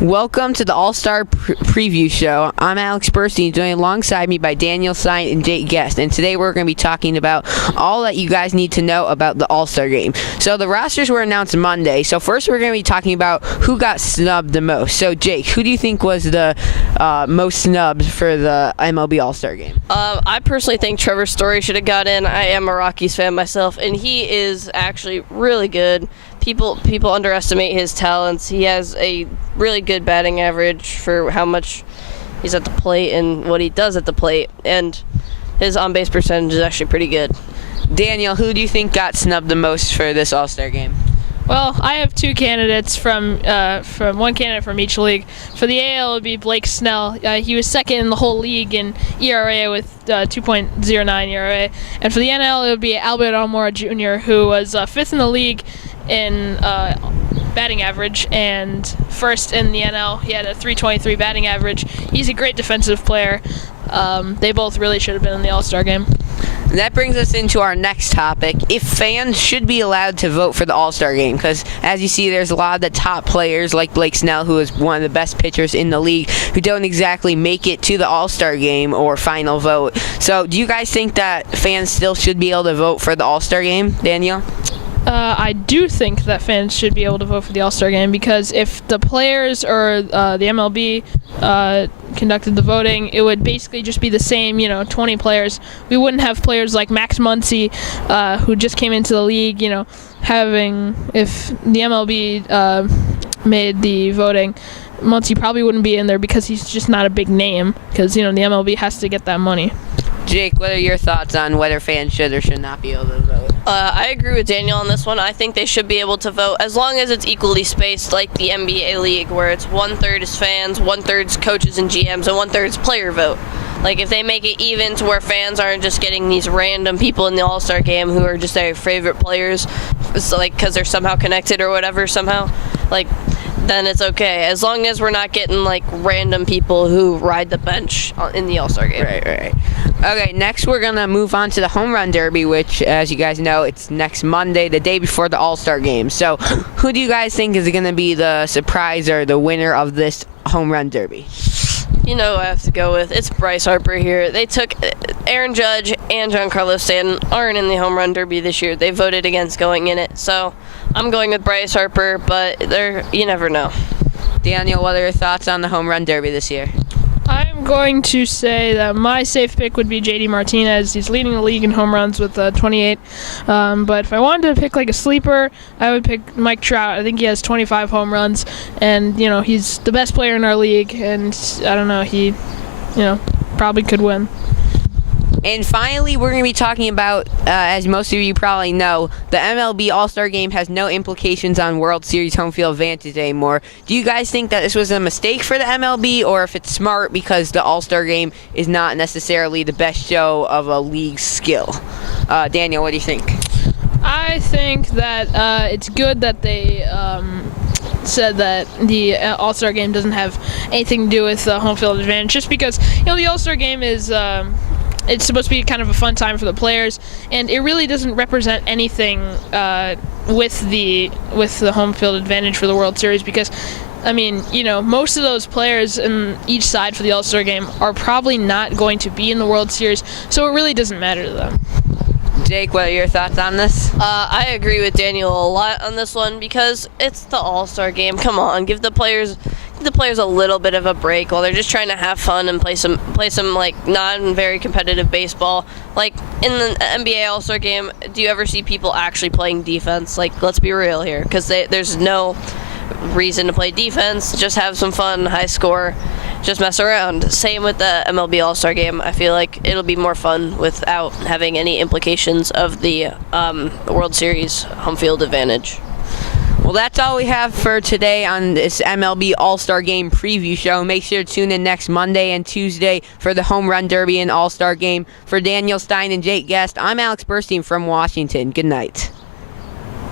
Welcome to the All-Star Preview Show. I'm Alex Burstein, joined alongside me by Daniel Stein and Jake Guest. And today we're going to be talking about all that you guys need to know about the All-Star Game. So the rosters were announced Monday. So first we're going to be talking about who got snubbed the most. So Jake, who do you think was the most snubbed for the MLB All-Star Game? I personally think Trevor Story should have got in. I am a Rockies fan myself, and he is actually really good. People underestimate his talents. He has a really good batting average for how much he's at the plate and what he does at the plate, and his on-base percentage is actually pretty good. Daniel, who do you think got snubbed the most for this All-Star Game? Well, I have two candidates from one candidate from each league. For the AL, it would be Blake Snell. He was second in the whole league in ERA with 2.09 ERA. And for the NL, it would be Albert Almora Jr., who was fifth in the league in batting average and first in the NL. He had a 323 batting average. He's a great defensive player. They both really should have been in the All-Star Game. That brings us into our next topic. If fans should be allowed to vote for the All-Star Game, because as you see, there's a lot of the top players like Blake Snell, who is one of the best pitchers in the league, who don't exactly make it to the All-Star Game or final vote. So do you guys think that fans still should be able to vote for the All-Star Game, Daniel? I do think that fans should be able to vote for the All-Star Game, because if the players or the MLB conducted the voting, it would basically just be the same, 20 players. We wouldn't have players like Max Muncy, who just came into the league, if the MLB made the voting, Muncy probably wouldn't be in there because he's just not a big name, because, the MLB has to get that money. Jake, what are your thoughts on whether fans should or should not be able to vote? I agree with Daniel on this one. I think they should be able to vote as long as it's equally spaced, like the NBA league, where it's 1/3 is fans, 1/3 is coaches and GMs, and 1/3 is player vote. Like, if they make it even to where fans aren't just getting these random people in the All-Star Game who are just their favorite players, so, because they're somehow connected or whatever somehow, then it's okay. As long as we're not getting, random people who ride the bench in the All-Star Game. Right. Okay, next we're going to move on to the Home Run Derby, which, as you guys know, it's next Monday, the day before the All-Star Game. So who do you guys think is going to be the surprise or the winner of this Home Run Derby? You know who I have to go with. It's Bryce Harper here. They took Aaron Judge and Giancarlo Stanton aren't in the Home Run Derby this year. They voted against going in it. So I'm going with Bryce Harper, but you never know. Daniel, what are your thoughts on the Home Run Derby this year? I'm going to say that my safe pick would be JD Martinez. He's leading the league in home runs with 28. But if I wanted to pick a sleeper, I would pick Mike Trout. I think he has 25 home runs, and he's the best player in our league. And I don't know, he, probably could win. And finally, we're going to be talking about, as most of you probably know, the MLB All-Star Game has no implications on World Series home field advantage anymore. Do you guys think that this was a mistake for the MLB, or if it's smart because the All-Star Game is not necessarily the best show of a league's skill? Daniel, what do you think? I think that it's good that they said that the All-Star Game doesn't have anything to do with home field advantage, just because the All-Star Game is it's supposed to be kind of a fun time for the players, and it really doesn't represent anything with the home field advantage for the World Series, because most of those players in each side for the All-Star Game are probably not going to be in the World Series, so it really doesn't matter to them. Jake, what are your thoughts on this? I agree with Daniel a lot on this one, because it's the All-Star Game. Come on, give the players a little bit of a break while they're just trying to have fun and play some non-very competitive baseball. Like in the NBA All-Star Game, do you ever see people actually playing defense? Let's be real here, because there's no reason to play defense. Just have some fun, high score, just mess around. Same with the MLB All-Star Game. I feel like it'll be more fun without having any implications of the World Series home field advantage. Well, that's all we have for today on this MLB All-Star Game preview show. Make sure to tune in next Monday and Tuesday for the Home Run Derby and All-Star Game. For Daniel Stein and Jake Guest, I'm Alex Burstein from Washington. Good night.